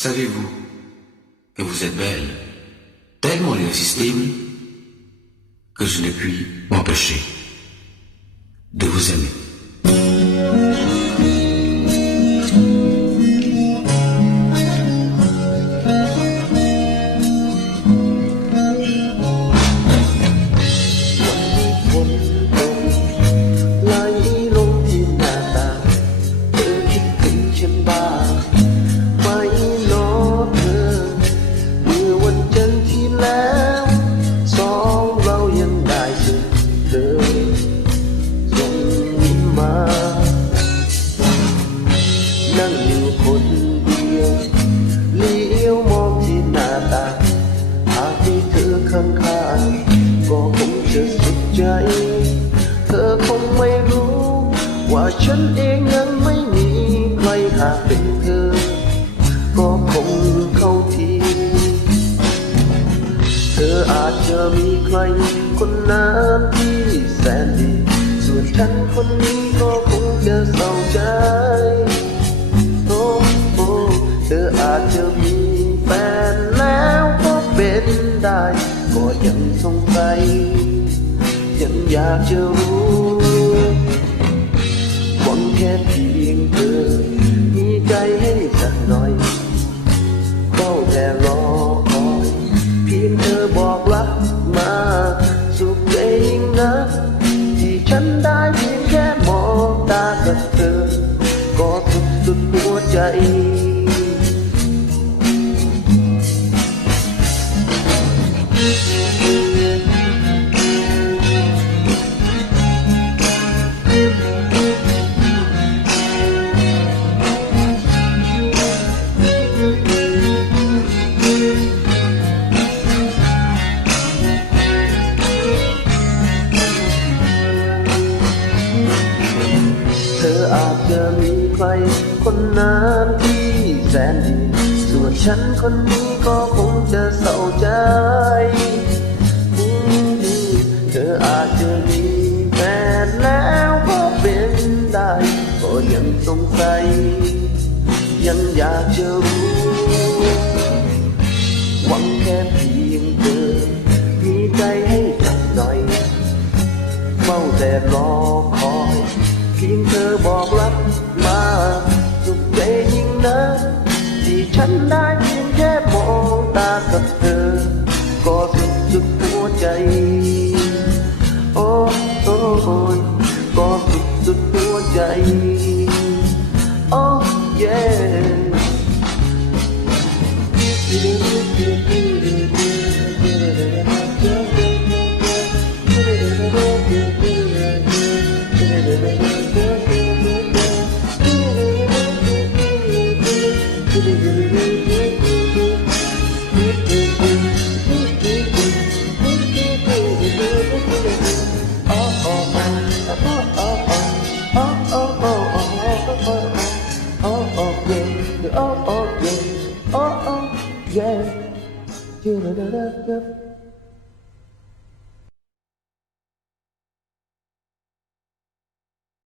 Savez-vous que vous êtes belle, tellement irrésistible, que je ne puis m'empêcher de vous aimer.นั่งอยู่คนเดียวเลี้ยวมองที่หน้าต่างหากมีเธอข้างๆก็คงจะสุขใจเธอคงไม่รู้ว่าฉันเองยังไม่มีใครหากเป็นเธอก็คงเข้าทีเธออาจจะมีใครคนนั้นที่แสนดีส่วนฉันคนนี้ก็คงจะเศร้าใจเธออาจจะมีแฟนแล้วก็เป็นได้ก็ยังสงสัยยังอยากจะรู้หวังแค่เพียงเธอมีใจให้สักหน่อยเฝ้าแต่รอคอยเพียงเธอบอกรักมาสุขเองนะที่ฉันได้เพียงแค่มองตากับเธอก็สุดหัวใจเธออาจจะมีใครคนนั้นที่แสนดีส่วนฉันคนนี้ก็คงจะเศร้าใจเธออาจจะมีแฟนแล้วก็เป็นได้ก็ยังสงสัยยังอยากจะรู้หวังแค่เพียงเธอมีใจให้จับหน่อยเฝ้าแต่รอคอยเพียงเธอบอกรักมาสุขใจยิ่งนะที่ฉันได้เพียงแค่มองตากับเธอก็สุดหัวใจโอ้ยก็สุดหัวใจโอ้เย่yeah.